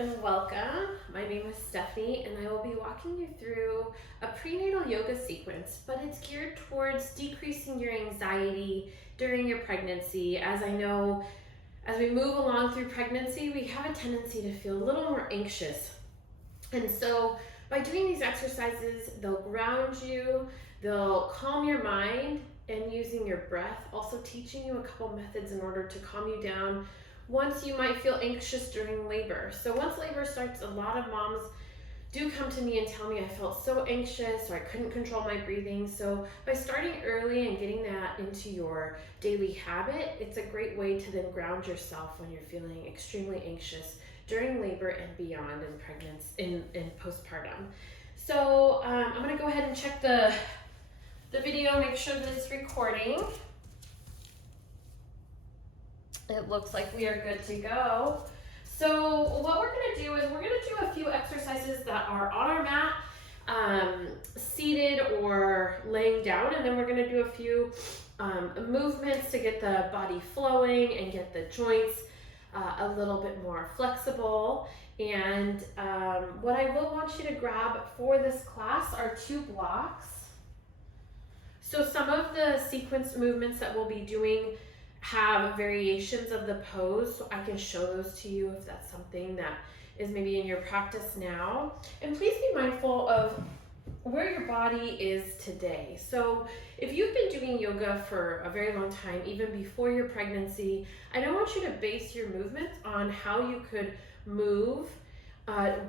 and welcome. My name is Stephanie and I will be walking you through a prenatal yoga sequence, but it's geared towards decreasing your anxiety during your pregnancy. As I know, as we move along through pregnancy, we have a tendency to feel a little more anxious. And so by doing these exercises, they'll ground you, they'll calm your mind, and using your breath, also teaching you a couple methods in order to calm you down once you might feel anxious during labor. So once labor starts, a lot of moms do come to me and tell me I felt so anxious or I couldn't control my breathing. So by starting early and getting that into your daily habit, it's a great way to then ground yourself when you're feeling extremely anxious during labor and beyond in pregnancy, in postpartum. So I'm gonna go ahead and check the video, make sure that it's recording. It looks like we are good to go. So what we're gonna do is we're gonna do a few exercises that are on our mat, seated or laying down, and then we're gonna do a few movements to get the body flowing and get the joints a little bit more flexible. And what I will want you to grab for this class are 2 blocks. So some of the sequence movements that we'll be doing have variations of the pose, so I can show those to you if that's something that is maybe in your practice now. And please be mindful of where your body is today. So if you've been doing yoga for a very long time, even before your pregnancy, I don't want you to base your movements on how you could move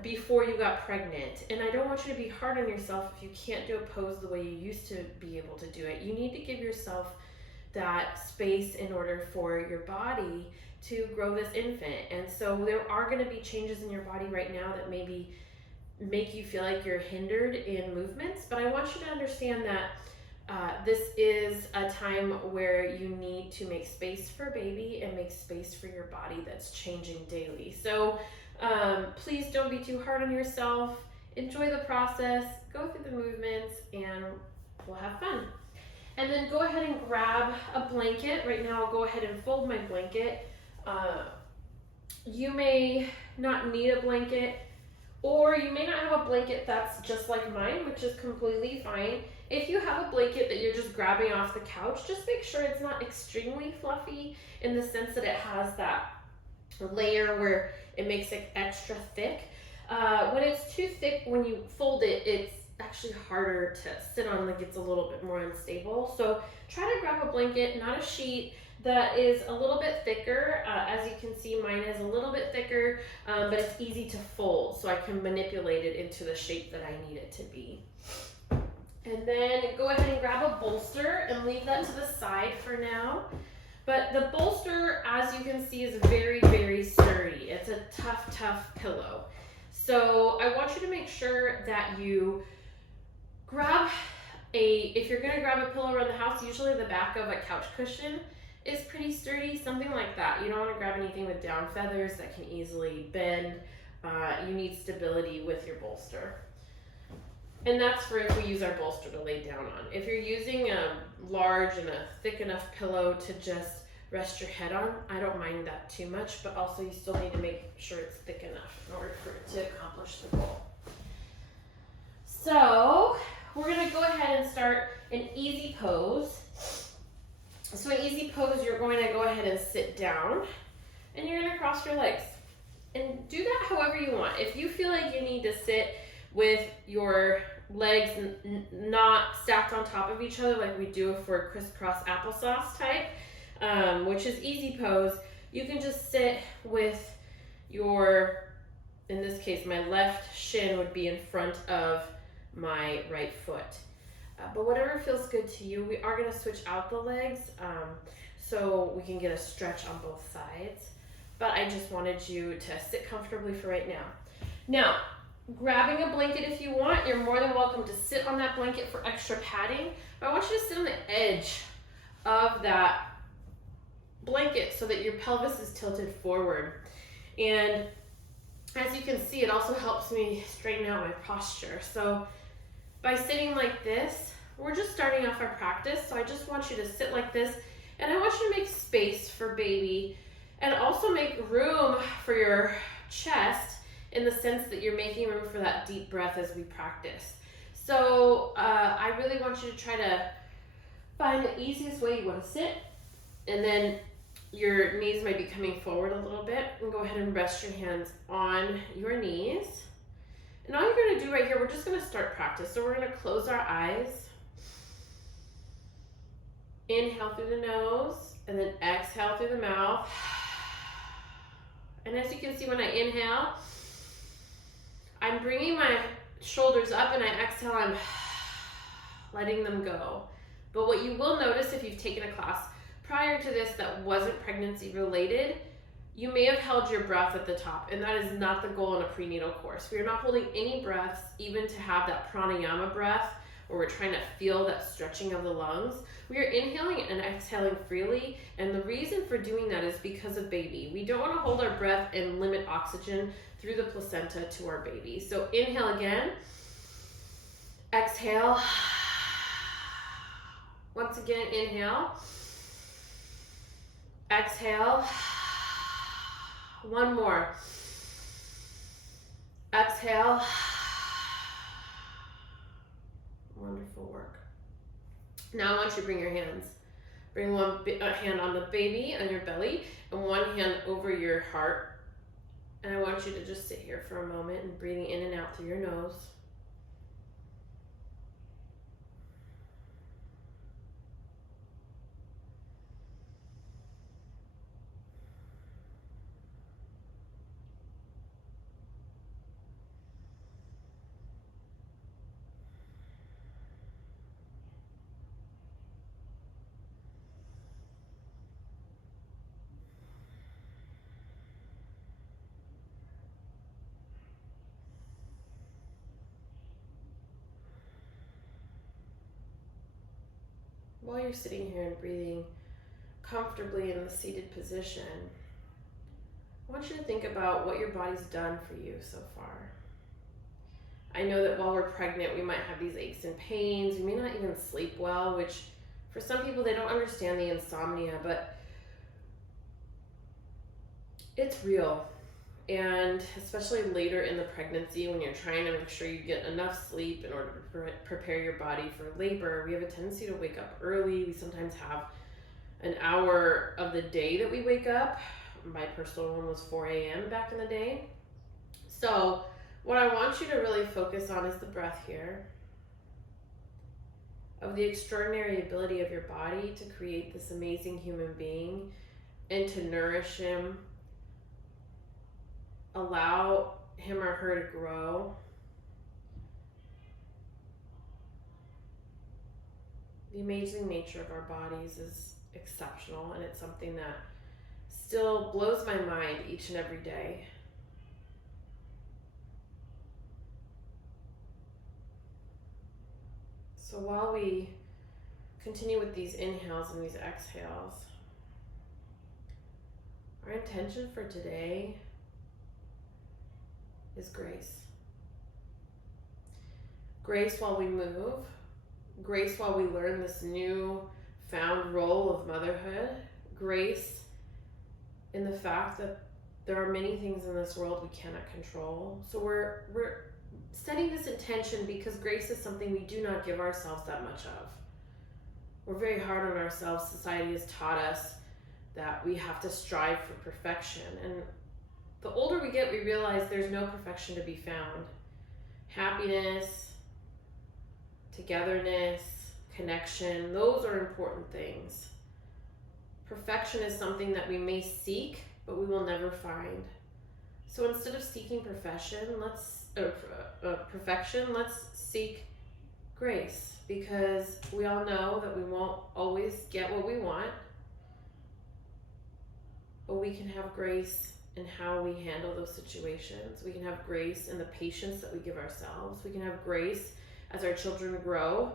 before you got pregnant. And I don't want you to be hard on yourself if you can't do a pose the way you used to be able to do it. You need to give yourself that space in order for your body to grow this infant. And so there are going to be changes in your body right now that maybe make you feel like you're hindered in movements, but I want you to understand that this is a time where you need to make space for baby and make space for your body that's changing daily. So please don't be too hard on yourself. Enjoy the process, go through the movements, and we'll have fun. And then go ahead and grab a blanket. Right now I'll go ahead and fold my blanket. You may not need a blanket, or you may not have a blanket that's just like mine, which is completely fine. If you have a blanket that you're just grabbing off the couch, just make sure it's not extremely fluffy in the sense that it has that layer where it makes it extra thick. When it's too thick, when you fold it, it's actually harder to sit on, like it's a little bit more unstable. So try to grab a blanket, not a sheet, that is a little bit thicker. As you can see, mine is a little bit thicker, but it's easy to fold, so I can manipulate it into the shape that I need it to be. And then go ahead and grab a bolster and leave that to the side for now. But the bolster, as you can see, is very, very sturdy. It's a tough pillow. So I want you to make sure that you grab if you're gonna grab a pillow around the house, usually the back of a couch cushion is pretty sturdy, something like that. You don't wanna grab anything with down feathers that can easily bend. You need stability with your bolster. And that's for if we use our bolster to lay down on. If you're using a large and a thick enough pillow to just rest your head on, I don't mind that too much, but also you still need to make sure it's thick enough in order for it to accomplish the goal. So we're gonna go ahead and start an easy pose. So an easy pose, you're going to go ahead and sit down and you're gonna cross your legs. And do that however you want. If you feel like you need to sit with your legs not stacked on top of each other like we do for crisscross applesauce type, which is easy pose, you can just sit with your, in this case, my left shin would be in front of my right foot. But whatever feels good to you. We are gonna switch out the legs so we can get a stretch on both sides. But I just wanted you to sit comfortably for right now. Now, grabbing a blanket if you want, you're more than welcome to sit on that blanket for extra padding. But I want you to sit on the edge of that blanket so that your pelvis is tilted forward. And as you can see, it also helps me straighten out my posture. So by sitting like this, we're just starting off our practice. So I just want you to sit like this, and I want you to make space for baby and also make room for your chest in the sense that you're making room for that deep breath as we practice. So I really want you to try to find the easiest way you want to sit, and then your knees might be coming forward a little bit, and go ahead and rest your hands on your knees. And all you're going to do right here, we're just going to start practice. So we're going to close our eyes. Inhale through the nose, and then exhale through the mouth. And as you can see, when I inhale, I'm bringing my shoulders up, and I exhale, I'm letting them go. But what you will notice if you've taken a class prior to this that wasn't pregnancy related, you may have held your breath at the top, and that is not the goal in a prenatal course. We are not holding any breaths, even to have that pranayama breath, where we're trying to feel that stretching of the lungs. We are inhaling and exhaling freely, and the reason for doing that is because of baby. We don't want to hold our breath and limit oxygen through the placenta to our baby. So inhale again, exhale. Once again, inhale, exhale. One more. Exhale. Wonderful work. Now I want you to bring your hands. Bring one hand on the baby, on your belly, and one hand over your heart. And I want you to just sit here for a moment and breathing in and out through your nose. While you're sitting here and breathing comfortably in the seated position, I want you to think about what your body's done for you so far. I know that while we're pregnant, we might have these aches and pains. We may not even sleep well, which for some people, they don't understand the insomnia, but it's real. And especially later in the pregnancy, when you're trying to make sure you get enough sleep in order to prepare your body for labor, we have a tendency to wake up early. We sometimes have an hour of the day that we wake up. My personal one was 4 a.m. back in the day. So what I want you to really focus on is the breath here, of the extraordinary ability of your body to create this amazing human being and to nourish him. Allow him or her to grow. The amazing nature of our bodies is exceptional, and it's something that still blows my mind each and every day. So while we continue with these inhales and these exhales, our intention for today is grace. Grace while we move, grace while we learn this new found role of motherhood, grace in the fact that there are many things in this world we cannot control. So we're setting this intention because grace is something we do not give ourselves that much of. We're very hard on ourselves. Society has taught us that we have to strive for perfection, and the older we get, we realize there's no perfection to be found. Happiness, togetherness, connection, those are important things. Perfection is something that we may seek, but we will never find. So instead of seeking perfection, let's seek grace, because we all know that we won't always get what we want, but we can have grace in how we handle those situations. We can have grace in the patience that we give ourselves. We can have grace as our children grow,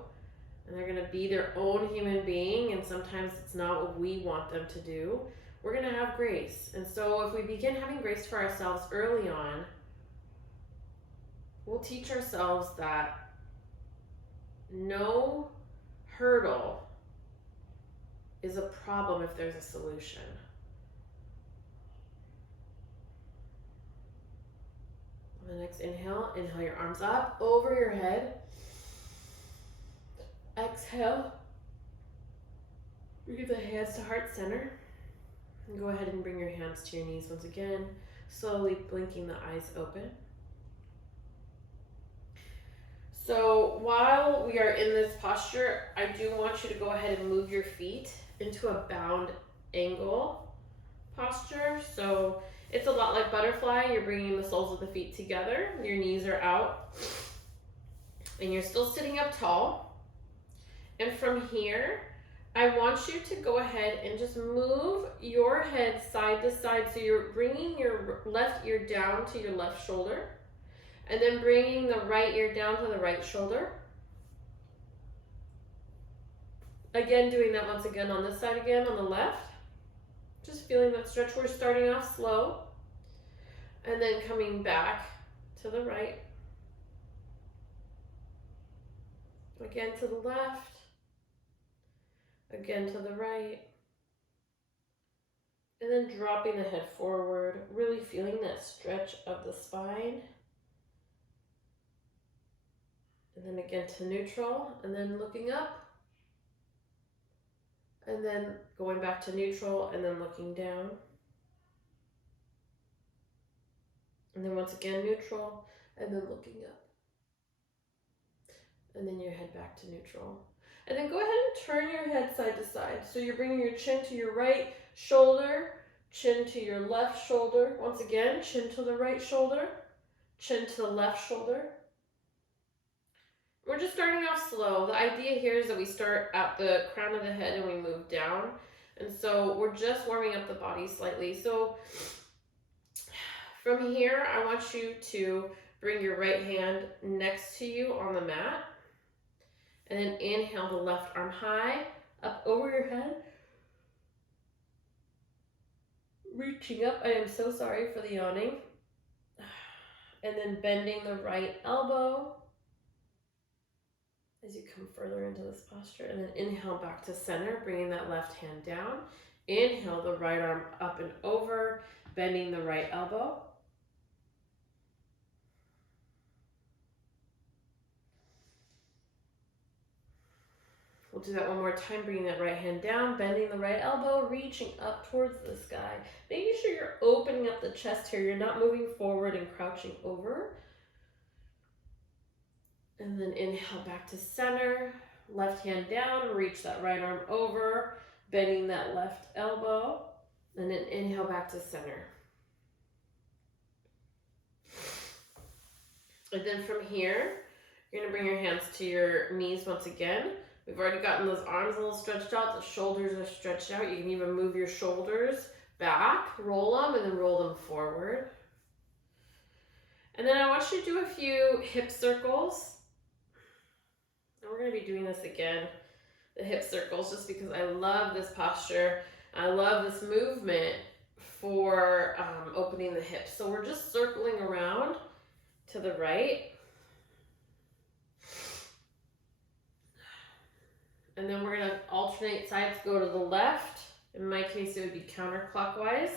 and they're going to be their own human being, and sometimes it's not what we want them to do. We're going to have grace. And so if we begin having grace for ourselves early on, we'll teach ourselves that no hurdle is a problem if there's a solution. On the next inhale, inhale your arms up over your head. Exhale. Bring the hands to heart center. And go ahead and bring your hands to your knees once again, slowly blinking the eyes open. So while we are in this posture, I do want you to go ahead and move your feet into a bound angle posture. So it's a lot like butterfly. You're bringing the soles of the feet together. Your knees are out. And you're still sitting up tall. And from here, I want you to go ahead and just move your head side to side. So you're bringing your left ear down to your left shoulder. And then bringing the right ear down to the right shoulder. Again, doing that once again on this side again, on the left. Just feeling that stretch. We're starting off slow. And then coming back to the right. Again to the left. Again to the right. And then dropping the head forward, really feeling that stretch of the spine. And then again to neutral, and then looking up. And then going back to neutral, and then looking down. And then once again neutral, and then looking up. And then your head back to neutral. And then go ahead and turn your head side to side. So you're bringing your chin to your right shoulder, chin to your left shoulder. Once again, chin to the right shoulder, chin to the left shoulder. We're just starting off slow. The idea here is that we start at the crown of the head and we move down. And so we're just warming up the body slightly. So from here, I want you to bring your right hand next to you on the mat. And then inhale the left arm high, up over your head. Reaching up, I am so sorry for the yawning. And then bending the right elbow as you come further into this posture. And then inhale back to center, bringing that left hand down. Inhale the right arm up and over, bending the right elbow. We'll do that one more time, bringing that right hand down, bending the right elbow, reaching up towards the sky. Making sure you're opening up the chest here. You're not moving forward and crouching over. And then inhale back to center, left hand down, reach that right arm over, bending that left elbow, and then inhale back to center. And then from here, you're gonna bring your hands to your knees once again. We've already gotten those arms a little stretched out, the shoulders are stretched out. You can even move your shoulders back, roll them, and then roll them forward. And then I want you to do a few hip circles. And we're going to be doing this again, the hip circles, just because I love this posture. I love this movement for opening the hips. So we're just circling around to the right. And then we're going to alternate sides, go to the left. In my case, it would be counterclockwise.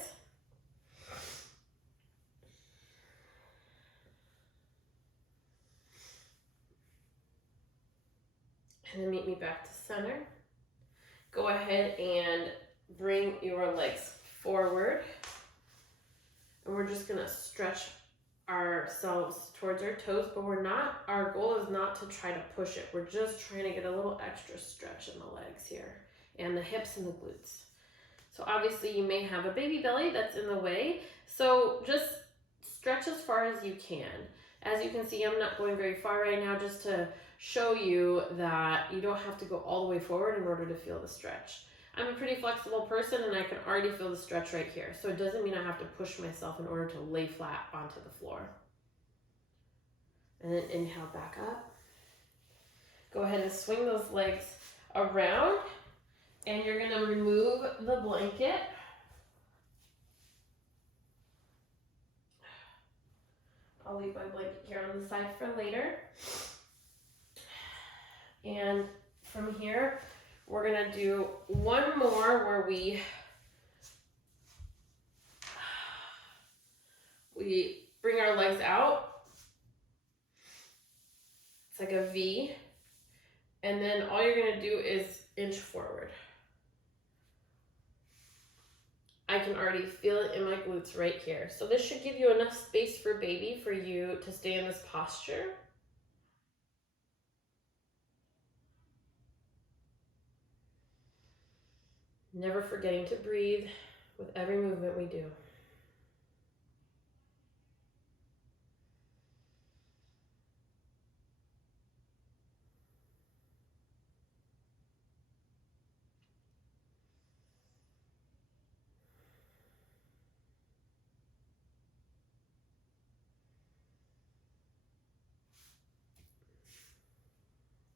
And then meet me back to center. Go ahead and bring your legs forward. And we're just going to stretch ourselves towards our toes, but our goal is not to try to push it. We're just trying to get a little extra stretch in the legs here and the hips and the glutes. So obviously you may have a baby belly that's in the way. So just stretch as far as you can. As you can see, I'm not going very far right now, just to show you that you don't have to go all the way forward in order to feel the stretch. I'm a pretty flexible person and I can already feel the stretch right here. So it doesn't mean I have to push myself in order to lay flat onto the floor. And then inhale back up. Go ahead and swing those legs around and you're gonna remove the blanket. I'll leave my blanket here on the side for later. And from here, we're gonna do one more where we bring our legs out It's like a V. And then all you're gonna do is inch forward. I can already feel it in my glutes right here. So this should give you enough space for baby for you to stay in this posture. Never forgetting to breathe with every movement we do.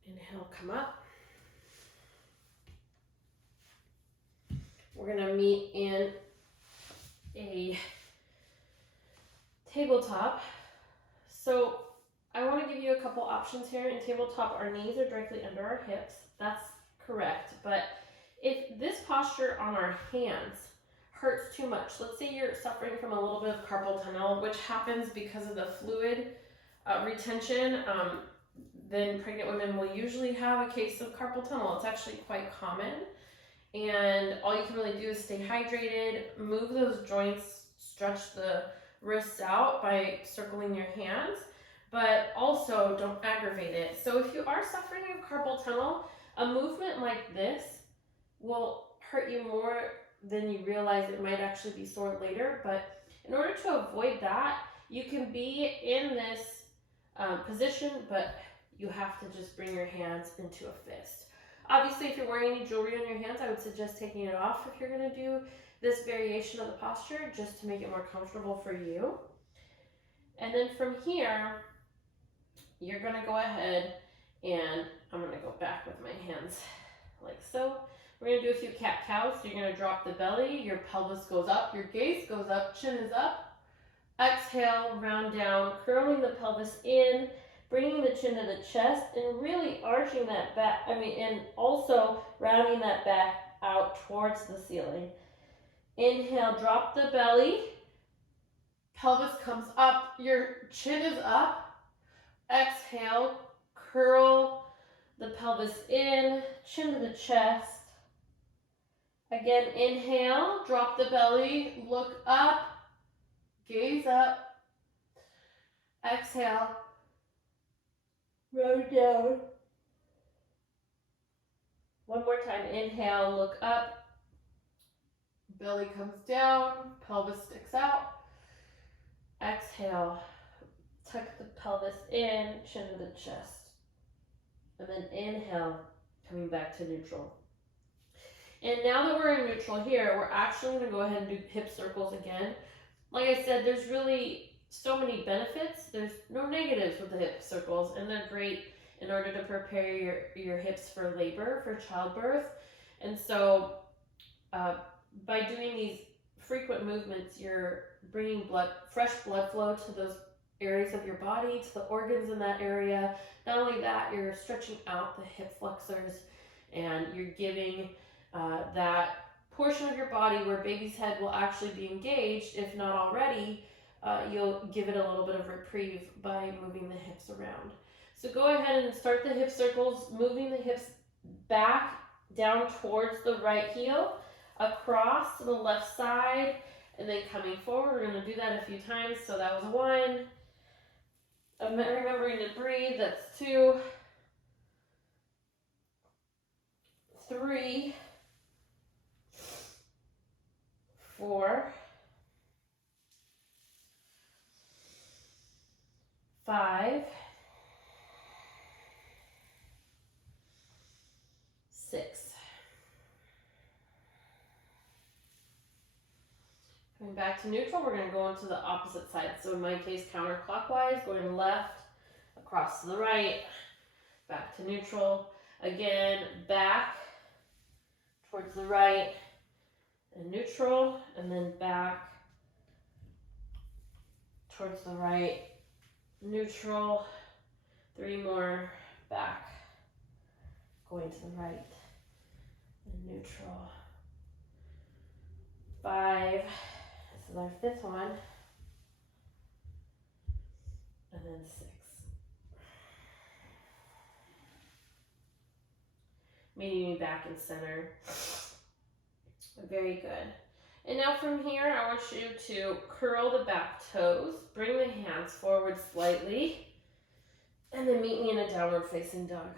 Inhale, come up. We're gonna meet in a tabletop. So I want to give you a couple options here. In tabletop, our knees are directly under our hips. That's correct. But if this posture on our hands hurts too much, let's say you're suffering from a little bit of carpal tunnel, which happens because of the fluid retention, then pregnant women will usually have a case of carpal tunnel. It's actually quite common. And all you can really do is stay hydrated, move those joints, stretch the wrists out by circling your hands, but also don't aggravate it. So if you are suffering of carpal tunnel, a movement like this will hurt you more than you realize. It might actually be sore later, but in order to avoid that, you can be in this position, but you have to just bring your hands into a fist. Obviously, if you're wearing any jewelry on your hands, I would suggest taking it off if you're going to do this variation of the posture, just to make it more comfortable for you. And then from here, you're going to go ahead and I'm going to go back with my hands like so. We're going to do a few cat-cows. So you're going to drop the belly, your pelvis goes up, your gaze goes up, chin is up. Exhale, round down, curling the pelvis in, bringing the chin to the chest and really arching that back, and also rounding that back out towards the ceiling. Inhale, drop the belly, pelvis comes up, your chin is up. Exhale, curl the pelvis in, chin to the chest. Again, inhale, drop the belly, look up, gaze up. Exhale, round down. One more time, inhale, look up, belly comes down, pelvis sticks out. Exhale, tuck the pelvis in, chin to the chest. And then inhale, coming back to neutral. And now that we're in neutral here, we're actually going to go ahead and do hip circles again. Like I said, there's really so many benefits. There's no negatives with the hip circles, and they're great in order to prepare your hips for labor, for childbirth. And so by doing these frequent movements, you're bringing fresh blood flow to those areas of your body, to the organs in that area. Not only that, you're stretching out the hip flexors, and you're giving that portion of your body where baby's head will actually be engaged, if not already, you'll give it a little bit of reprieve by moving the hips around. So go ahead and start the hip circles, moving the hips back down towards the right heel, across to the left side, and then coming forward. We're going to do that a few times. So that was 1. I'm remembering to breathe. That's 2, 3, 4, 5, 6. Coming back to neutral, we're going to go into the opposite side. So in my case, counterclockwise, going left, across to the right, back to neutral. Again, back towards the right and neutral, and then back towards the right, neutral. 3 more, back, going to the right and neutral. 5, this is our 5th one, and then 6. meeting me back in center. Very good. And now from here, I want you to curl the back toes, bring the hands forward slightly, and then meet me in a downward facing dog.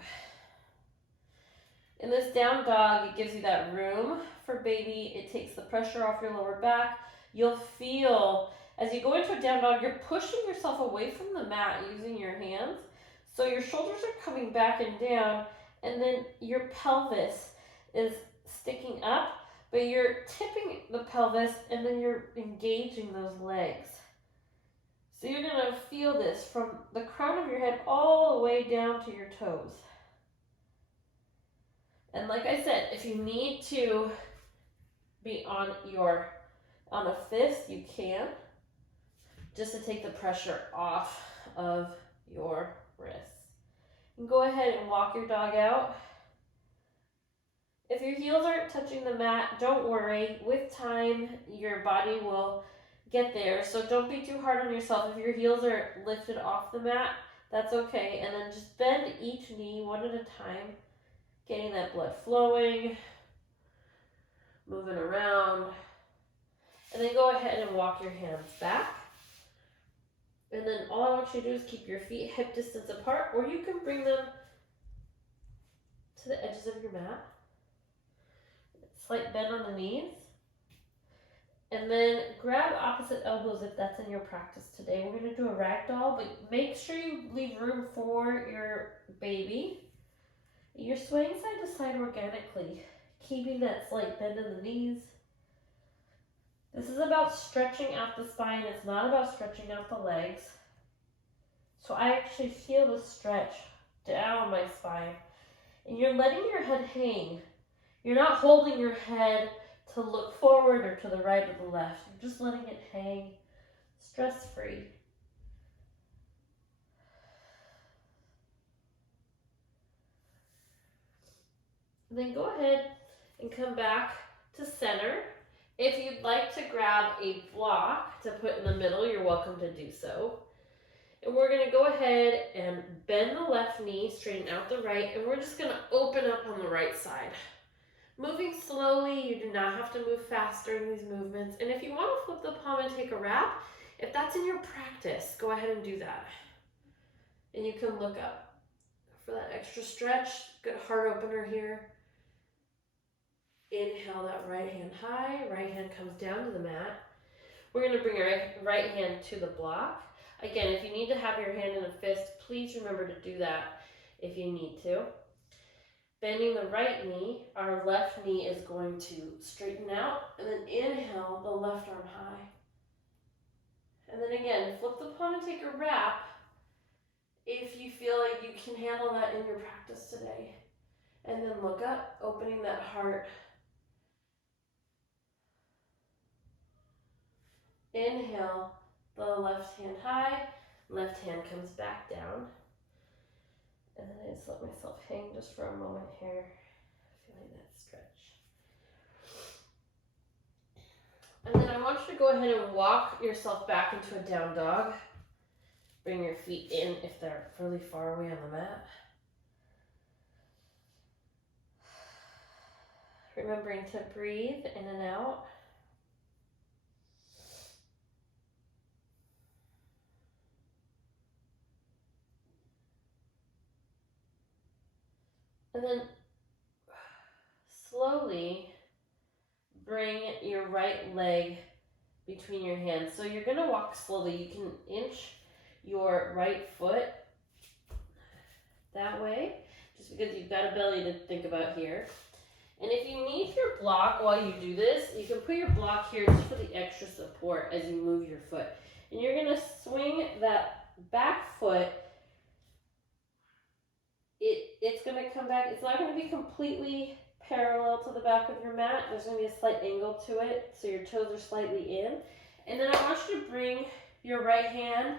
In this down dog, it gives you that room for baby. It takes the pressure off your lower back. You'll feel, as you go into a down dog, you're pushing yourself away from the mat using your hands. So your shoulders are coming back and down, and then your pelvis is sticking up, but you're tipping the pelvis, and then you're engaging those legs. So you're going to feel this from the crown of your head all the way down to your toes. And like I said, if you need to be on a fist, you can, just to take the pressure off of your wrists. And go ahead and walk your dog out. If your heels aren't touching the mat, don't worry. With time, your body will get there. So don't be too hard on yourself. If your heels are lifted off the mat, that's okay. And then just bend each knee one at a time, getting that blood flowing, moving around. And then go ahead and walk your hands back. And then all I want you to do is keep your feet hip distance apart, or you can bring them to the edges of your mat. Slight bend on the knees. And then grab opposite elbows if that's in your practice today. We're going to do a ragdoll, but make sure you leave room for your baby. You're swaying side to side organically, keeping that slight bend in the knees. This is about stretching out the spine. It's not about stretching out the legs. So I actually feel the stretch down my spine. And you're letting your head hang. You're not holding your head to look forward or to the right or the left. You're just letting it hang stress-free. And then go ahead and come back to center. If you'd like to grab a block to put in the middle, you're welcome to do so. And we're going to go ahead and bend the left knee, straighten out the right, and we're just going to open up on the right side. Moving slowly, you do not have to move fast during these movements. And if you want to flip the palm and take a wrap, if that's in your practice, go ahead and do that. And you can look up for that extra stretch. Good heart opener here. Inhale that right hand high, right hand comes down to the mat. We're going to bring our right hand to the block. Again, if you need to have your hand in a fist, please remember to do that if you need to. Bending the right knee, our left knee is going to straighten out, and then inhale the left arm high. And then again, flip the palm and take a wrap if you feel like you can handle that in your practice today. And then look up, opening that heart. Inhale the left hand high, left hand comes back down. And then I just let myself hang just for a moment here, feeling that stretch. And then I want you to go ahead and walk yourself back into a down dog. Bring your feet in if they're really far away on the mat. Remembering to breathe in and out. And then slowly bring your right leg between your hands. So you're going to walk slowly. You can inch your right foot that way, just because you've got a belly to think about here. And if you need your block while you do this, you can put your block here just for the extra support as you move your foot. And you're going to swing that back foot. It's going to come back. It's not going to be completely parallel to the back of your mat. There's going to be a slight angle to it, so your toes are slightly in. And then I want you to bring your right hand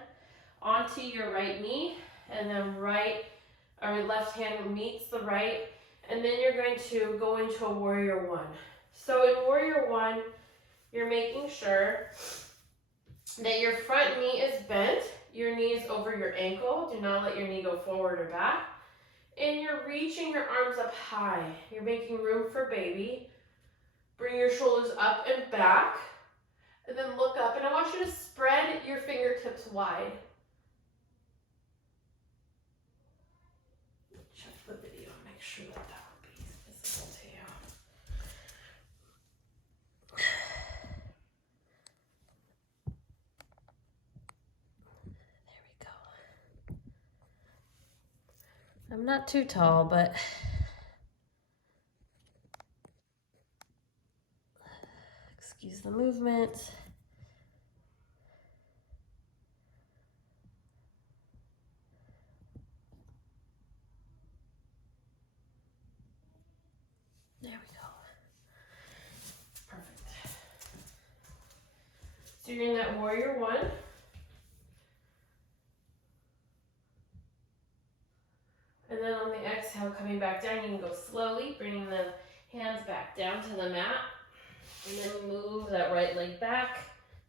onto your right knee, and then left hand meets the right, and then you're going to go into a warrior one. So in warrior one, you're making sure that your front knee is bent, your knee is over your ankle. Do not let your knee go forward or back. And you're reaching your arms up high. You're making room for baby. Bring your shoulders up and back. And then look up. And I want you to spread your fingertips wide. Check the video and make sure that would be visible to you. There we go. I'm not too tall, but excuse the movement. There we go. Perfect. So you're in that warrior one. And then on the exhale, coming back down, you can go slowly, bringing the hands back down to the mat. And then move that right leg back.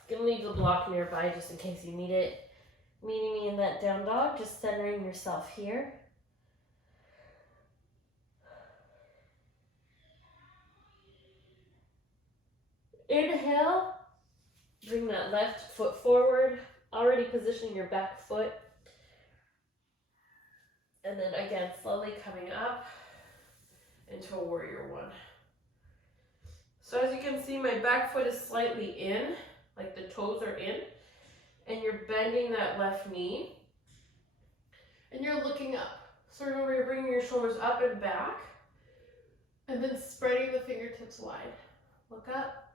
Gonna leave the block nearby just in case you need it. Meeting me in that down dog, just centering yourself here. Inhale, bring that left foot forward, already positioning your back foot. And then again, slowly coming up into a warrior one. So as you can see, my back foot is slightly in, like the toes are in, and you're bending that left knee, and you're looking up. So remember, you're bringing your shoulders up and back, and then spreading the fingertips wide. Look up.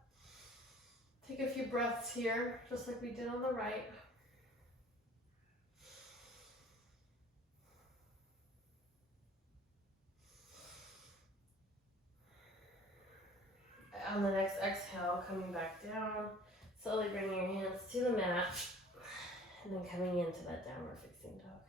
Take a few breaths here, just like we did on the right. On the next exhale, coming back down, slowly bringing your hands to the mat, and then coming into that downward facing dog.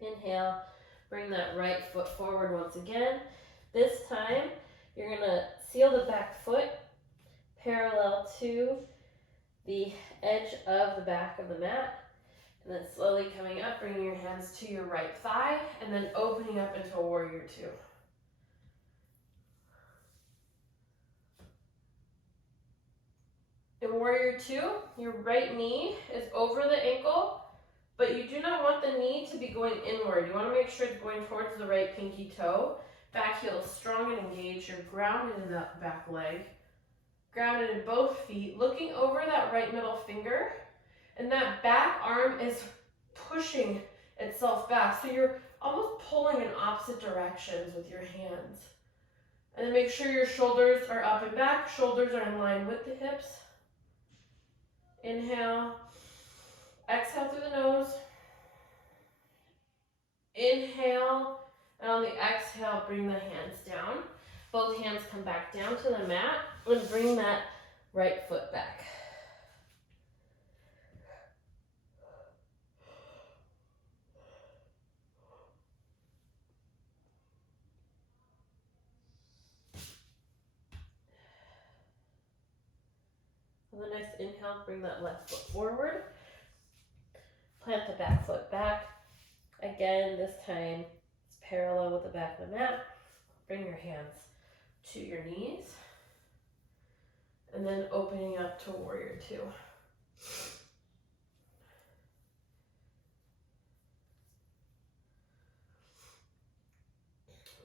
Inhale, bring that right foot forward once again. This time, you're gonna seal the back foot parallel to the edge of the back of the mat. And then slowly coming up, bringing your hands to your right thigh, and then opening up into a warrior two. In warrior two, your right knee is over the ankle, but you do not want the knee to be going inward. You want to make sure it's going towards the right pinky toe. Back heel is strong and engaged. You're grounded in that back leg. Grounded in both feet, looking over that right middle finger. And that back arm is pushing itself back. So you're almost pulling in opposite directions with your hands. And then make sure your shoulders are up and back. Shoulders are in line with the hips. Inhale. Exhale through the nose. Inhale. And on the exhale, bring the hands down. Both hands come back down to the mat. And bring that right foot back. On the next inhale, bring that left foot forward. Plant the back foot back. Again, this time it's parallel with the back of the mat. Bring your hands to your knees. And then opening up to warrior two.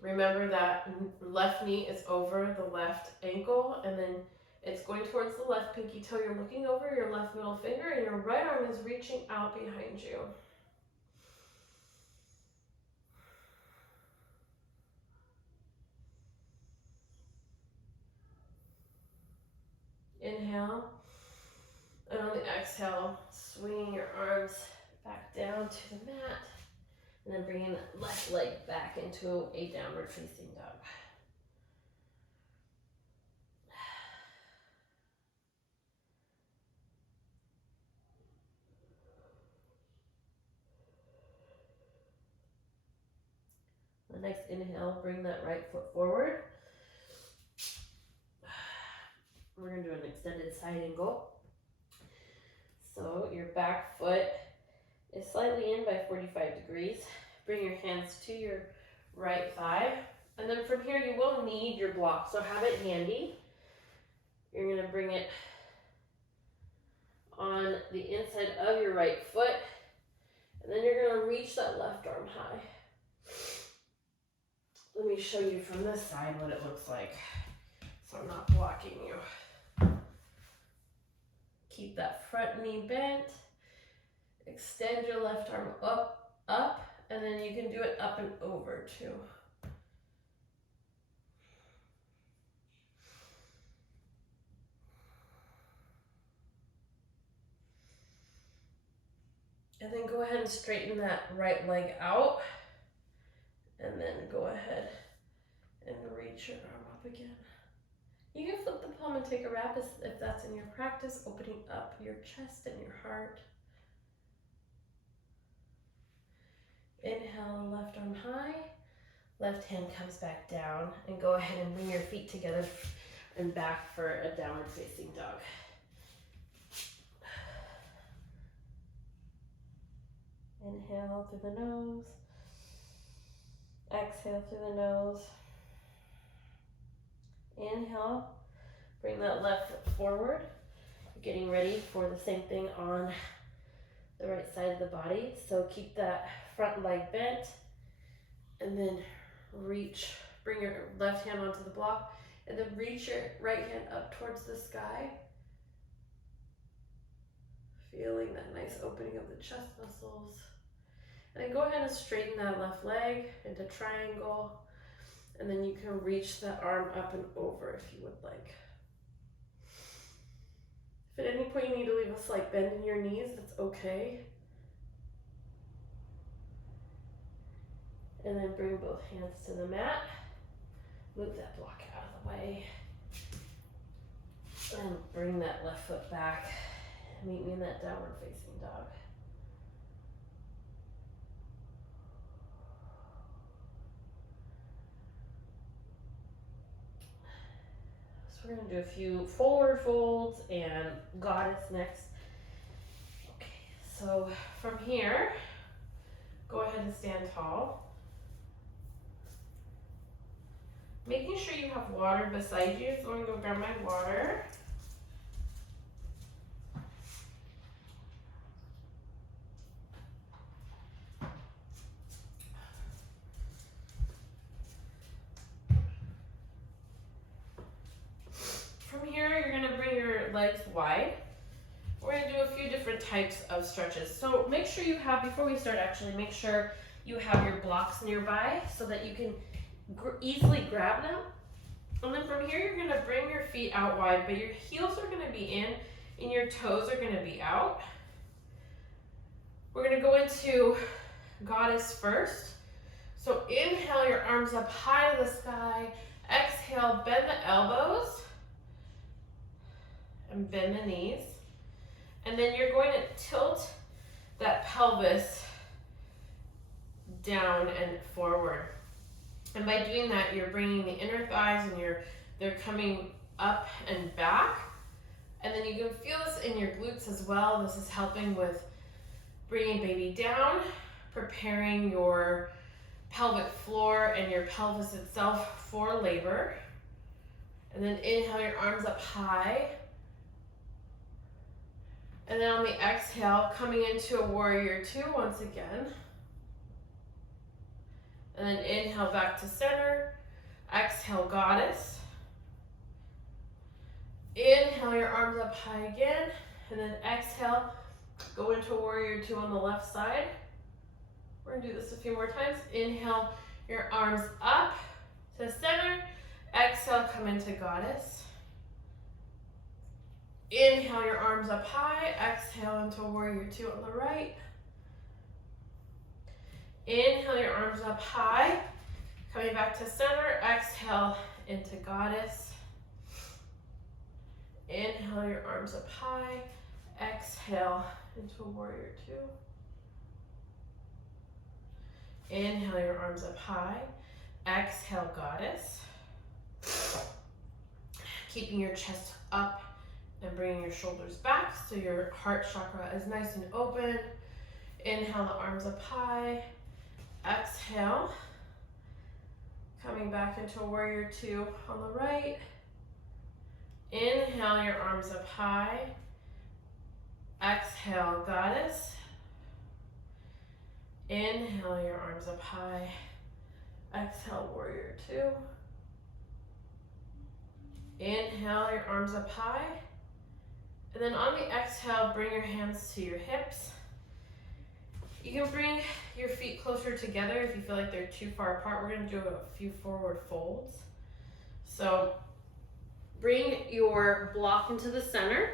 Remember that left knee is over the left ankle, and then it's going towards the left pinky toe. You're looking over your left middle finger, and your right arm is reaching out behind you. Inhale, and on the exhale, swinging your arms back down to the mat, and then bringing that left leg back into a downward facing dog. The next inhale, bring that right foot forward. We're going to do an extended side angle. So your back foot is slightly in by 45 degrees. Bring your hands to your right thigh. And then from here, you will need your block, so have it handy. You're gonna bring it on the inside of your right foot, and then you're gonna reach that left arm high. Let me show you from this side what it looks like, so I'm not blocking you. Keep that front knee bent. Extend your left arm up, and then you can do it up and over too. And then go ahead and straighten that right leg out, and then go ahead and reach your arm up again. You can flip the palm and take a wrap if that's in your practice, opening up your chest and your heart. Inhale, left arm high, left hand comes back down, and go ahead and bring your feet together and back for a downward facing dog. Inhale through the nose, exhale through the nose. Inhale, bring that left foot forward, getting ready for the same thing on the right side of the body. So keep that front leg bent, and then reach, bring your left hand onto the block, and then reach your right hand up towards the sky. Feeling that nice opening of the chest muscles. And then go ahead and straighten that left leg into triangle, and then you can reach that arm up and over if you would like. If at any point you need to leave a slight bend in your knees, that's okay. And then bring both hands to the mat. Move that block out of the way. And bring that left foot back. Meet me in that downward facing dog. So we're gonna do a few forward folds and goddess next. Okay, so from here, go ahead and stand tall. Making sure you have water beside you, so I'm gonna go grab my water. From here, you're gonna bring your legs wide. We're gonna do a few different types of stretches. So make sure you have, before we start actually, make sure you have your blocks nearby so that you can easily grab them. And then from here, you're gonna bring your feet out wide, but your heels are gonna be in and your toes are gonna be out. We're gonna go into goddess first. So inhale your arms up high to the sky. Exhale, bend the elbows and bend the knees. And then you're going to tilt that pelvis down and forward. And by doing that, you're bringing the inner thighs and they're coming up and back. And then you can feel this in your glutes as well. This is helping with bringing baby down, preparing your pelvic floor and your pelvis itself for labor. And then inhale your arms up high. And then on the exhale, coming into a warrior two once again. And then inhale back to center. Exhale, goddess. Inhale your arms up high again. And then exhale, go into warrior two on the left side. We're gonna do this a few more times. Inhale your arms up to center. Exhale, come into goddess. Inhale your arms up high. Exhale into warrior two on the right. Inhale your arms up high, coming back to center. Exhale into goddess. Inhale your arms up high. Exhale into warrior two. Inhale your arms up high. Exhale, goddess. Keeping your chest up And bringing your shoulders back so your heart chakra is nice and open. Inhale the arms up high. Exhale. Coming back into warrior two on the right. Inhale your arms up high. Exhale, goddess. Inhale your arms up high. Exhale, warrior two. Inhale your arms up high. And then on the exhale, bring your hands to your hips. You can bring your feet closer together if you feel like they're too far apart. We're going to do a few forward folds. So bring your block into the center.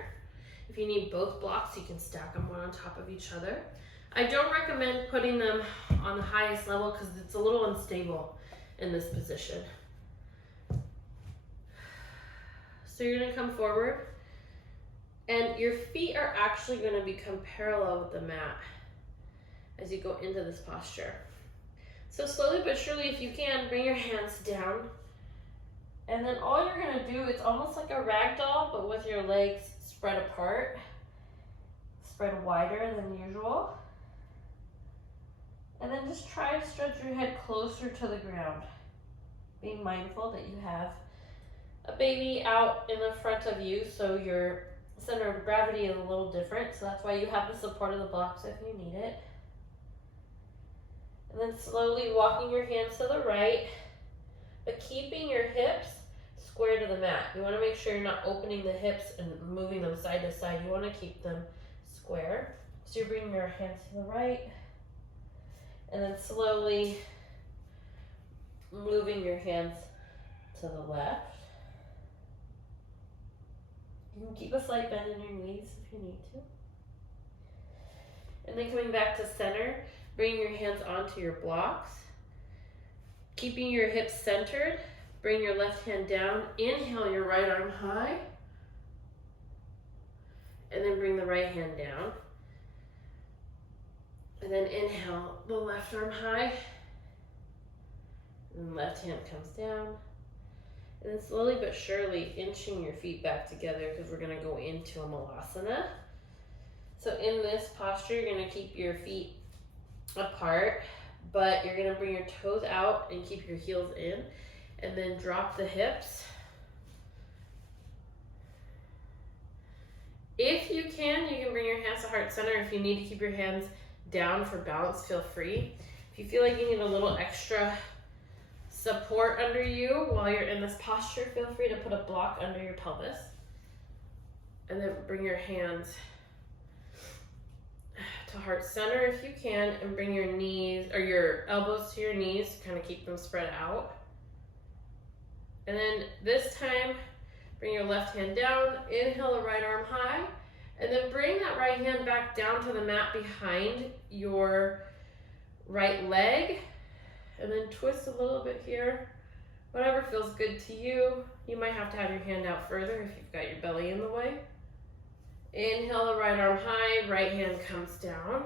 If you need both blocks, you can stack them one on top of each other. I don't recommend putting them on the highest level because it's a little unstable in this position. So you're going to come forward, and your feet are actually going to become parallel with the mat as you go into this posture. So slowly but surely, if you can, bring your hands down. And then all you're going to do, it's almost like a rag doll, but with your legs spread apart, spread wider than usual. And then just try to stretch your head closer to the ground. Being mindful that you have a baby out in the front of you, so your center of gravity is a little different. So that's why you have the support of the blocks if you need it. And then slowly walking your hands to the right, but keeping your hips square to the mat. You want to make sure you're not opening the hips and moving them side to side. You want to keep them square. So you're bringing your hands to the right, and then slowly moving your hands to the left. You can keep a slight bend in your knees if you need to. And then coming back to center, bring your hands onto your blocks. Keeping your hips centered, bring your left hand down. Inhale your right arm high. And then bring the right hand down. And then inhale the left arm high. And left hand comes down. And then slowly but surely inching your feet back together because we're going to go into a malasana. So in this posture, you're going to keep your feet apart, but you're going to bring your toes out and keep your heels in, and then drop the hips. If you can bring your hands to heart center. If you need to keep your hands down for balance, feel free. If you feel like you need a little extra support under you while you're in this posture, feel free to put a block under your pelvis. And then bring your hands to heart center if you can, and bring your knees or your elbows to your knees to kind of keep them spread out. And then this time, bring your left hand down, inhale the right arm high, and then bring that right hand back down to the mat behind your right leg, and then twist a little bit here. Whatever feels good to you. You might have to have your hand out further if you've got your belly in the way. Inhale the right arm high, right hand comes down.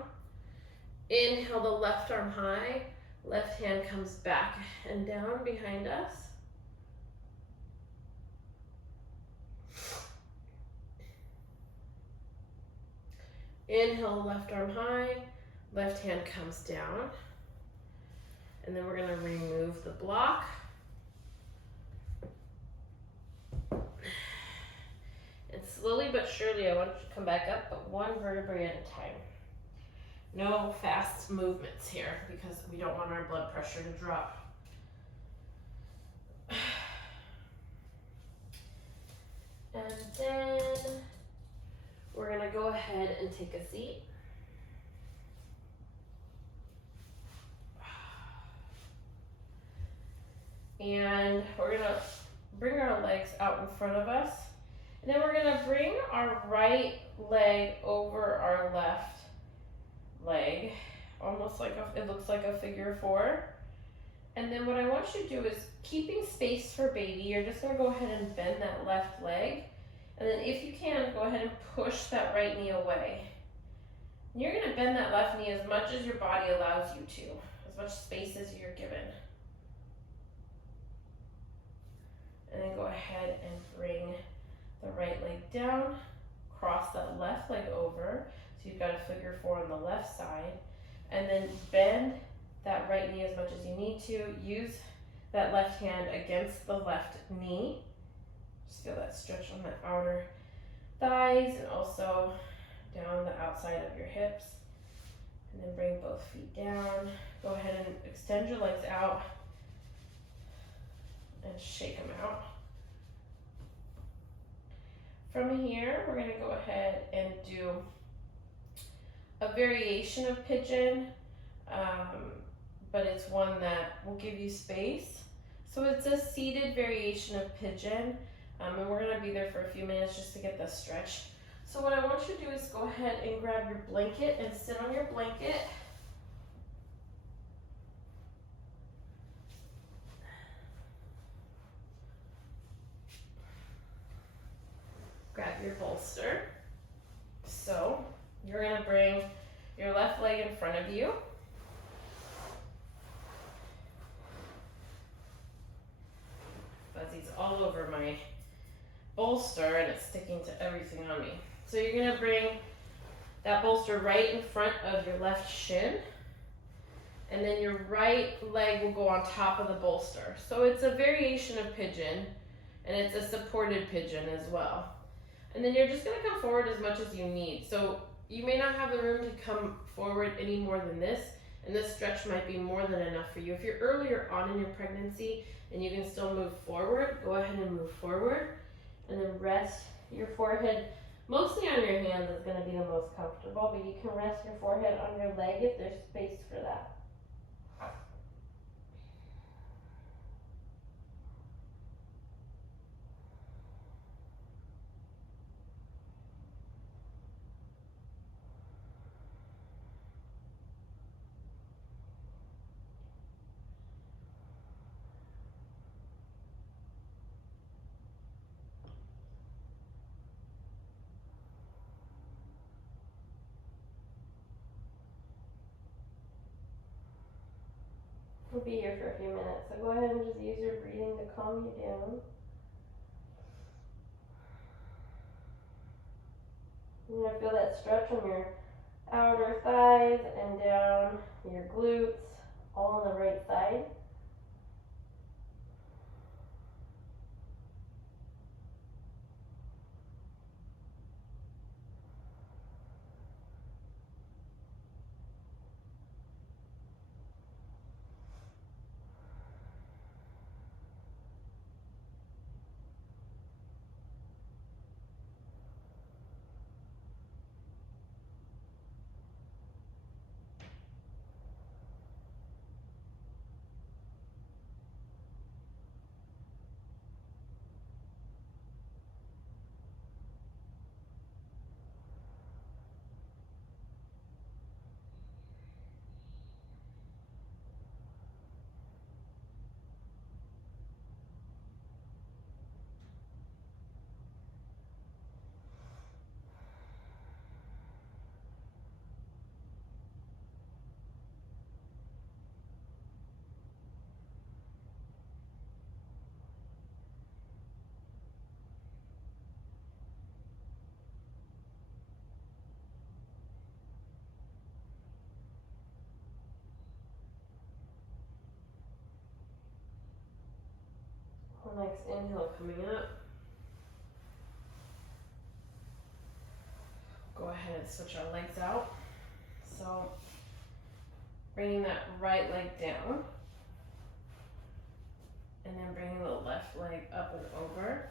Inhale the left arm high, left hand comes back and down behind us. Inhale, left arm high, left hand comes down. And then we're going to remove the block. And slowly but surely, I want you to come back up, but one vertebrae at a time. No fast movements here because we don't want our blood pressure to drop. And then we're going to go ahead and take a seat. And we're going to bring our legs out in front of us. And then we're going to bring our right leg over our left leg, almost like it looks like a figure four. And then what I want you to do is, keeping space for baby, you're just going to go ahead and bend that left leg. And then if you can, go ahead and push that right knee away. And you're going to bend that left knee as much as your body allows you to, as much space as you're given. And then go ahead and bring the right leg down. cross that left leg over. So you've got a figure 4 on the left side. And then bend that right knee as much as you need to. Use that left hand against the left knee. Just feel that stretch on the outer thighs and also down the outside of your hips. And then bring both feet down. Go ahead and extend your legs out and shake them out. From here, we're going to go ahead and do a variation of pigeon, but it's one that will give you space. So it's a seated variation of pigeon, and we're going to be there for a few minutes just to get the stretch. So what I want you to do is go ahead and grab your blanket and sit on your blanket. Grab your bolster. So you're going to bring your left leg in front of you. Fuzzy's all over my bolster and it's sticking to everything on me. So you're going to bring that bolster right in front of your left shin, and then your right leg will go on top of the bolster. So it's a variation of pigeon, and it's a supported pigeon as well. And then you're just going to come forward as much as you need. So you may not have the room to come forward any more than this, and this stretch might be more than enough for you. If you're earlier on in your pregnancy and you can still move forward, go ahead and move forward, and then rest your forehead mostly on your hands is going to be the most comfortable, but you can rest your forehead on your leg if there's space for that. We'll be here for a few minutes, so go ahead and just use your breathing to calm you down. You're going to feel that stretch on your outer thighs and down your glutes, all on the right side. Next inhale coming up. Go ahead and switch our legs out. So bringing that right leg down, and then bringing the left leg up and over.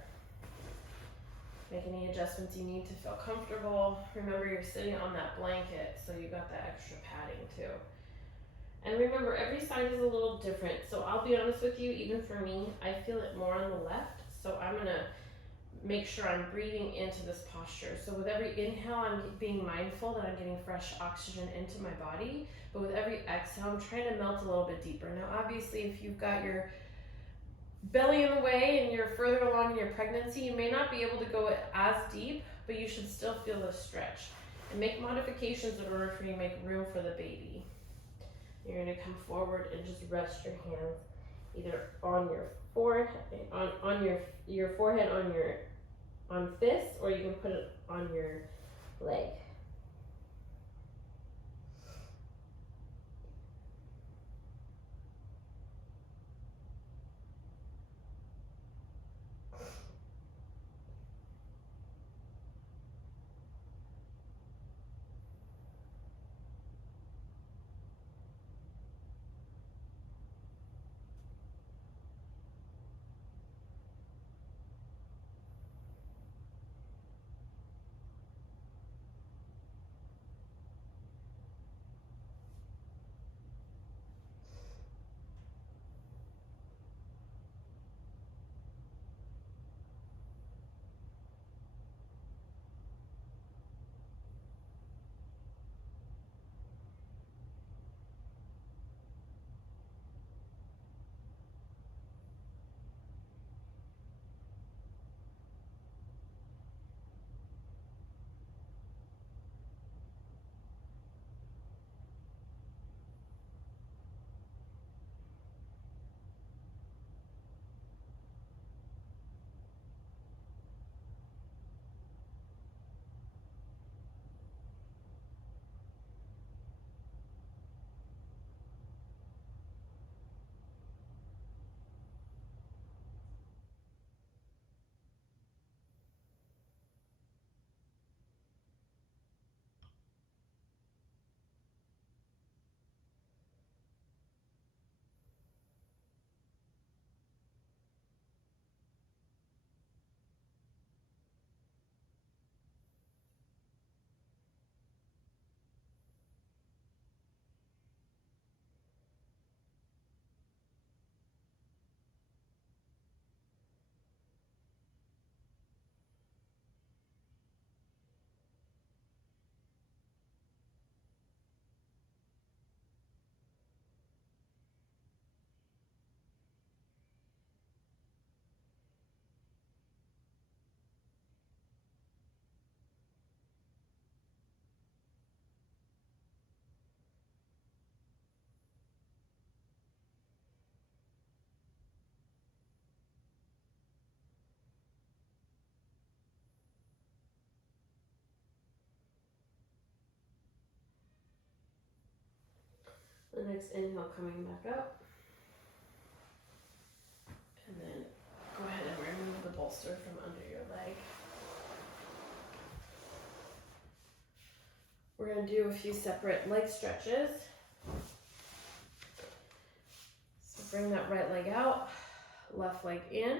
Make any adjustments you need to feel comfortable. Remember, you're sitting on that blanket, so you got that extra padding too. And remember, every side is a little different. So I'll be honest with you, even for me, I feel it more on the left. So I'm gonna make sure I'm breathing into this posture. So with every inhale, I'm being mindful that I'm getting fresh oxygen into my body. But with every exhale, I'm trying to melt a little bit deeper. Now, obviously, if you've got your belly in the way and you're further along in your pregnancy, you may not be able to go as deep, but you should still feel the stretch. And make modifications in order for you to make room for the baby. You're going to come forward and just rest your hands either on your forehead, on your forehead, on your on fists, or you can put it on your leg. The next inhale coming back up. And then go ahead and remove the bolster from under your leg. We're going to do a few separate leg stretches. So bring that right leg out, left leg in.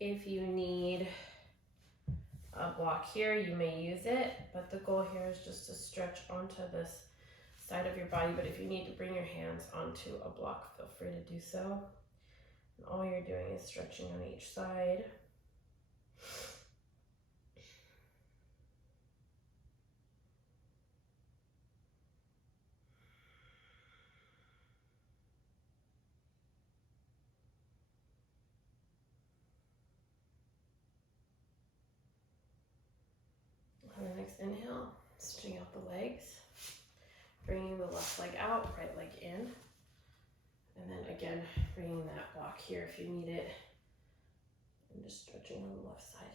If you need a block here, you may use it, but the goal here is just to stretch onto this side of your body. But if you need to bring your hands onto a block, feel free to do so. And all you're doing is stretching on each side. On the next inhale, stretching out the legs, bringing the left leg out, right leg in. And then again, bringing that block here if you need it. And just stretching on the left side.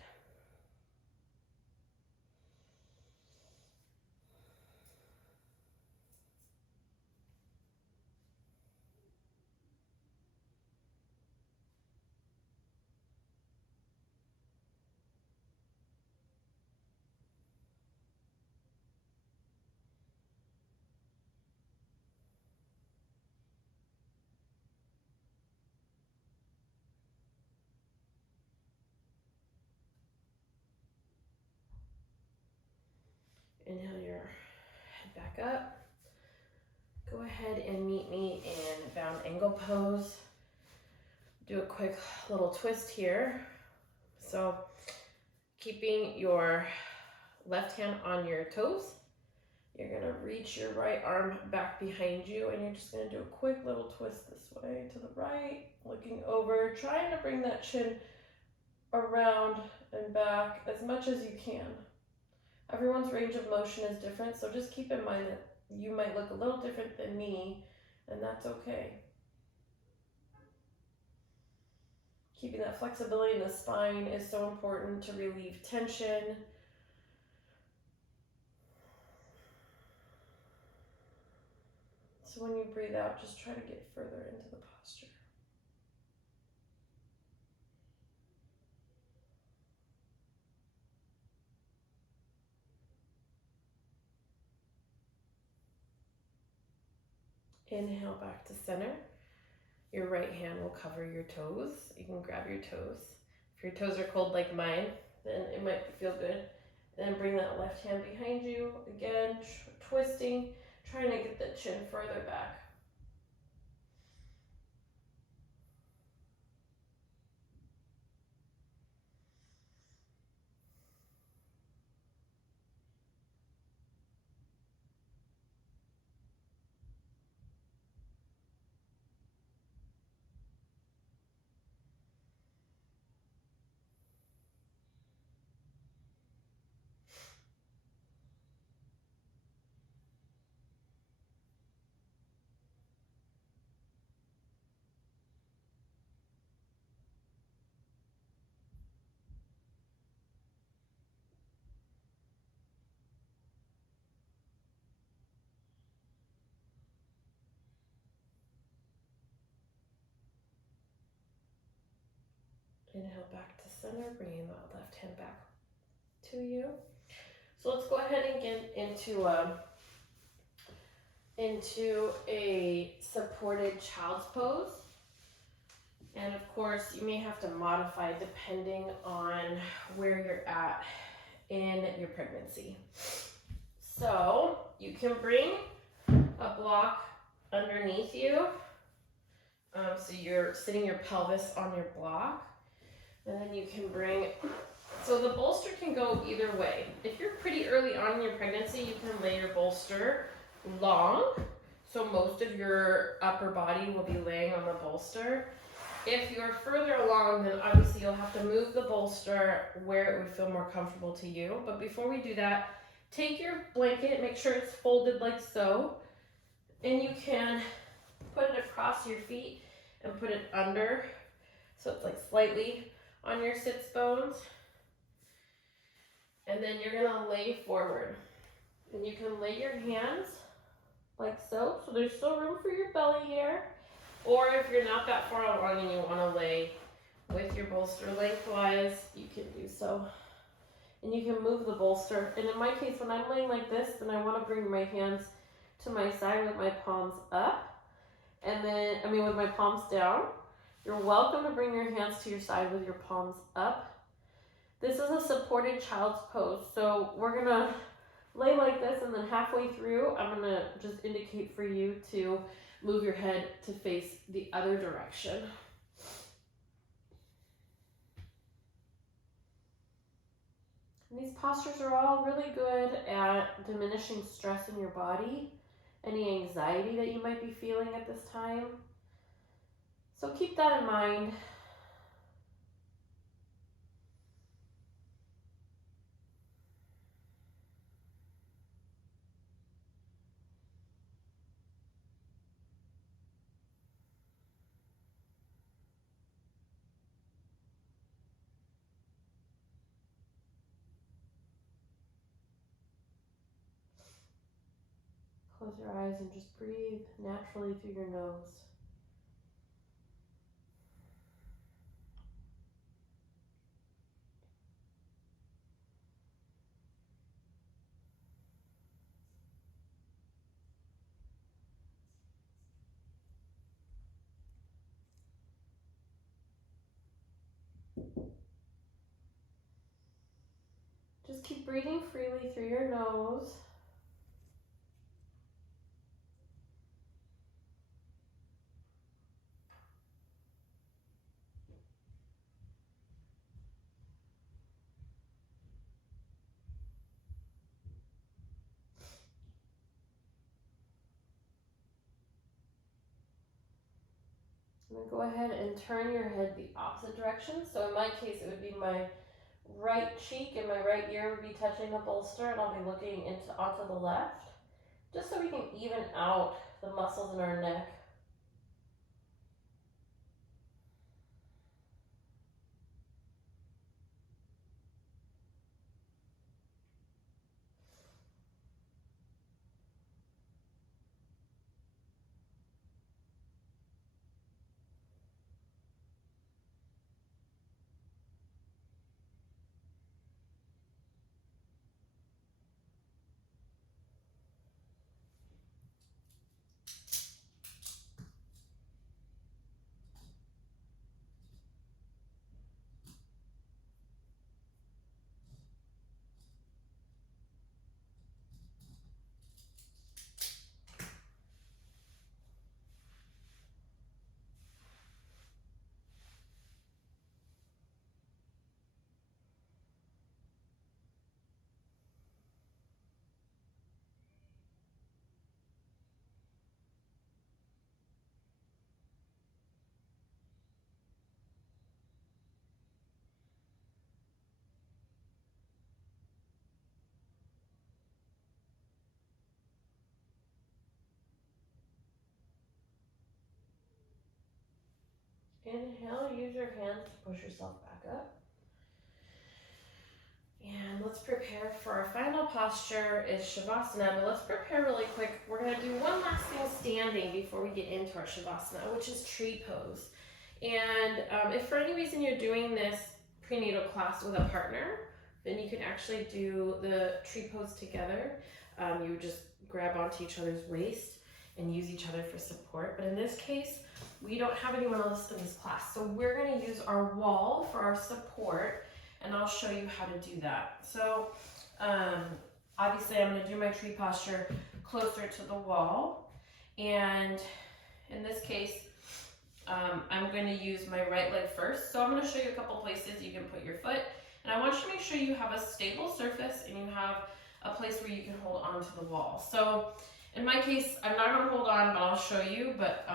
Inhale your head back up. Go ahead and meet me in bound angle pose. Do a quick little twist here. So keeping your left hand on your toes, you're gonna reach your right arm back behind you and you're just gonna do a quick little twist this way to the right, looking over, trying to bring that chin around and back as much as you can. Everyone's range of motion is different, so just keep in mind that you might look a little different than me, and that's okay. Keeping that flexibility in the spine is so important to relieve tension. So when you breathe out, just try to get further into the posture. Inhale back to center. Your right hand will cover your toes. You can grab your toes. If your toes are cold like mine, then it might feel good. Then bring that left hand behind you. Again, twisting, trying to get the chin further back. Inhale back to center, bringing that left hand back to you. So let's go ahead and get into a supported child's pose. And of course, you may have to modify depending on where you're at in your pregnancy. So you can bring a block underneath you. So you're sitting your pelvis on your block. And then you can bring, so the bolster can go either way. If you're pretty early on in your pregnancy, you can lay your bolster long. So most of your upper body will be laying on the bolster. If you're further along, then obviously you'll have to move the bolster where it would feel more comfortable to you. But before we do that, take your blanket, make sure it's folded like so, and you can put it across your feet and put it under, so it's like slightly on your sits bones. And then you're gonna lay forward. And you can lay your hands like so there's still room for your belly here. Or if you're not that far along and you wanna lay with your bolster lengthwise, you can do so. And you can move the bolster. And in my case, when I'm laying like this, then I wanna bring my hands to my side with my palms up. And then, with my palms down. You're welcome to bring your hands to your side with your palms up. This is a supported child's pose. So we're gonna lay like this, and then halfway through, I'm gonna just indicate for you to move your head to face the other direction. And these postures are all really good at diminishing stress in your body, any anxiety that you might be feeling at this time. So keep that in mind. Close your eyes and just breathe naturally through your nose. Just keep breathing freely through your nose. And then go ahead and turn your head the opposite direction. So in my case, it would be my right cheek and my right ear would be touching the bolster, and I'll be looking onto the left, just so we can even out the muscles in our neck. Inhale, use your hands to push yourself back up. And let's prepare for our final posture is Shavasana, but let's prepare really quick. We're gonna do one last thing standing before we get into our Shavasana, which is tree pose. And if for any reason you're doing this prenatal class with a partner, then you can actually do the tree pose together. You would just grab onto each other's waist and use each other for support. But in this case, we don't have anyone else in this class. So we're gonna use our wall for our support, and I'll show you how to do that. So obviously I'm gonna do my tree posture closer to the wall. And in this case, I'm going to use my right leg first. So I'm going to show you a couple places you can put your foot. And I want you to make sure you have a stable surface and you have a place where you can hold on to the wall. So in my case, I'm not going to hold on, but I'll show you. But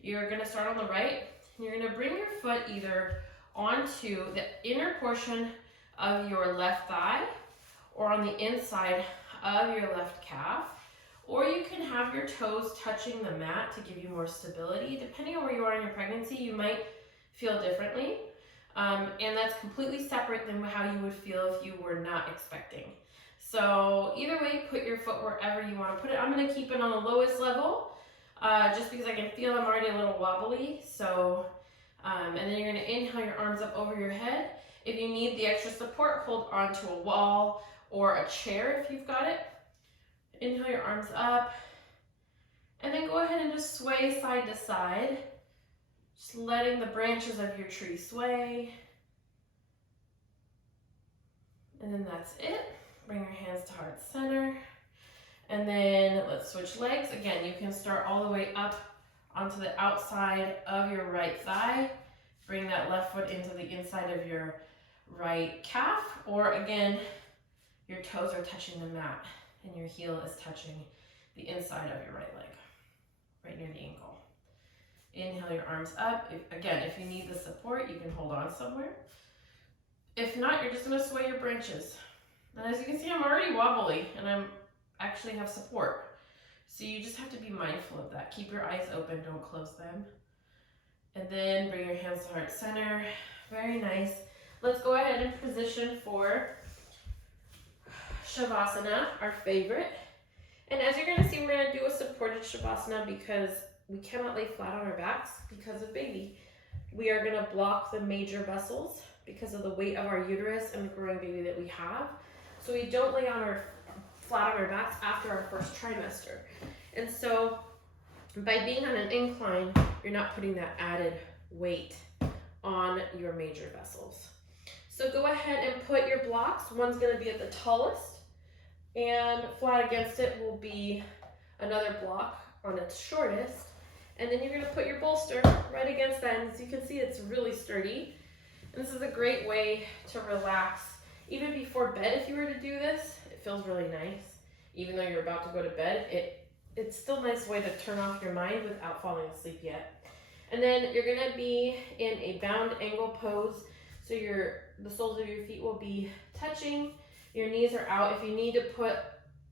you're going to start on the right. And you're going to bring your foot either onto the inner portion of your left thigh or on the inside of your left calf. Or you can have your toes touching the mat to give you more stability. Depending on where you are in your pregnancy, you might feel differently. And that's completely separate than how you would feel if you were not expecting. So either way, put your foot wherever you want to put it. I'm going to keep it on the lowest level just because I can feel I'm already a little wobbly. So, and then you're going to inhale your arms up over your head. If you need the extra support, hold onto a wall or a chair if you've got it. Inhale your arms up, and then go ahead and just sway side to side, just letting the branches of your tree sway. And then that's it. Bring your hands to heart center. And then let's switch legs. Again, you can start all the way up onto the outside of your right thigh. Bring that left foot into the inside of your right calf, or again, your toes are touching the mat and your heel is touching the inside of your right leg, right near the ankle. Inhale your arms up. If you need the support, you can hold on somewhere. If not, you're just gonna sway your branches. And as you can see, I'm already wobbly and I'm actually have support. So you just have to be mindful of that. Keep your eyes open, don't close them. And then bring your hands to heart center. Very nice. Let's go ahead and position for Shavasana, our favorite. And as you're gonna see, we're gonna do a supported Shavasana because we cannot lay flat on our backs because of baby. We are gonna block the major vessels because of the weight of our uterus and the growing baby that we have. So we don't lay flat on our backs after our first trimester. And so by being on an incline, you're not putting that added weight on your major vessels. So go ahead and put your blocks. One's gonna be at the tallest, and flat against it will be another block on its shortest. And then you're gonna put your bolster right against that. And as you can see, it's really sturdy. And this is a great way to relax. Even before bed, if you were to do this, it feels really nice. Even though you're about to go to bed, it's still a nice way to turn off your mind without falling asleep yet. And then you're gonna be in a bound angle pose. So the soles of your feet will be touching. Your knees are out. If you need to put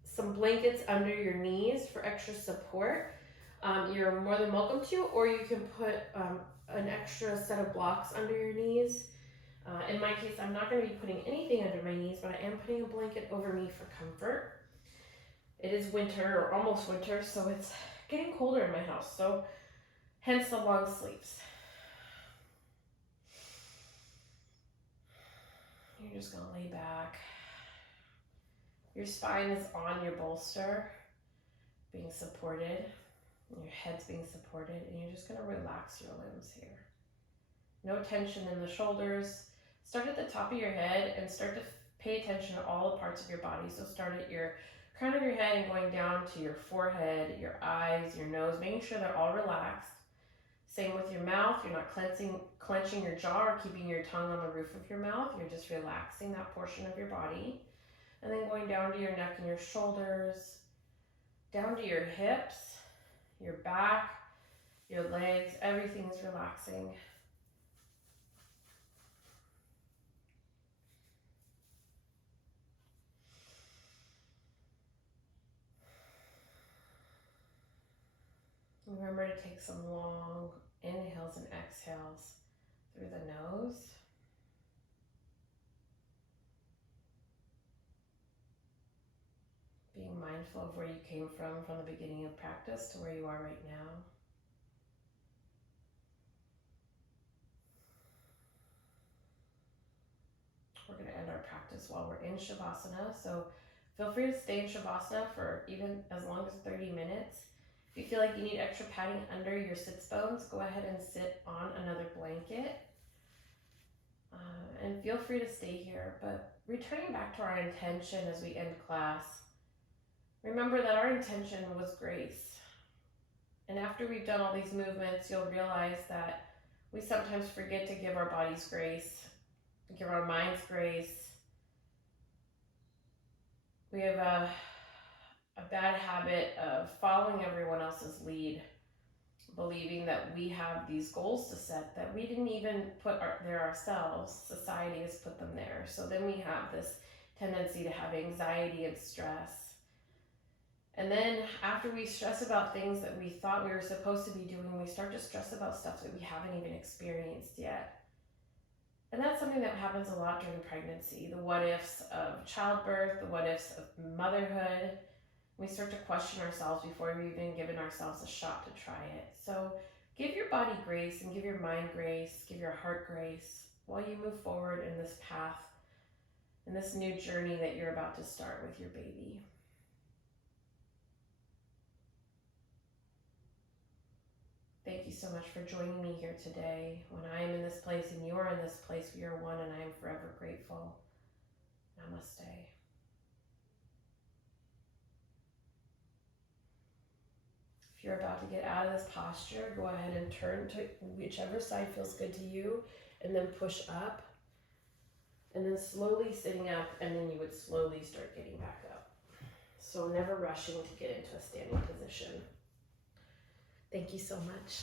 some blankets under your knees for extra support, you're more than welcome to, or you can put an extra set of blocks under your knees. In my case, I'm not going to be putting anything under my knees, but I am putting a blanket over me for comfort. It is winter, or almost winter, so it's getting colder in my house, so hence the long sleeves. You're just going to lay back. Your spine is on your bolster, being supported. Your head's being supported, and you're just going to relax your limbs here. No tension in the shoulders. Start at the top of your head and start to pay attention to all the parts of your body. So start at your crown of your head and going down to your forehead, your eyes, your nose, making sure they're all relaxed. Same with your mouth. You're not clenching your jaw or keeping your tongue on the roof of your mouth. You're just relaxing that portion of your body. And then going down to your neck and your shoulders, down to your hips, your back, your legs, everything is relaxing. Remember to take some long, Inhales and exhales through the nose. Being mindful of where you came from the beginning of practice to where you are right now. We're going to end our practice while we're in Shavasana, so feel free to stay in Shavasana for even as long as 30 minutes. If you feel like you need extra padding under your sits bones, go ahead and sit on another blanket. And feel free to stay here, but returning back to our intention as we end class, remember that our intention was grace. And after we've done all these movements, you'll realize that we sometimes forget to give our bodies grace, give our minds grace. We have a bad habit of following everyone else's lead, believing that we have these goals to set that we didn't even put there ourselves. Society has put them there. So then we have this tendency to have anxiety and stress. And then after we stress about things that we thought we were supposed to be doing, we start to stress about stuff that we haven't even experienced yet. And that's something that happens a lot during pregnancy. The what ifs of childbirth, the what ifs of motherhood. We start to question ourselves before we've even given ourselves a shot to try it. So give your body grace and give your mind grace, give your heart grace while you move forward in this path, in this new journey that you're about to start with your baby. Thank you so much for joining me here today. When I am in this place and you are in this place, we are one, and I am forever grateful. Namaste. If you're about to get out of this posture, go ahead and turn to whichever side feels good to you, and then push up, and then slowly sitting up, and then you would slowly start getting back up. So never rushing to get into a standing position. Thank you so much.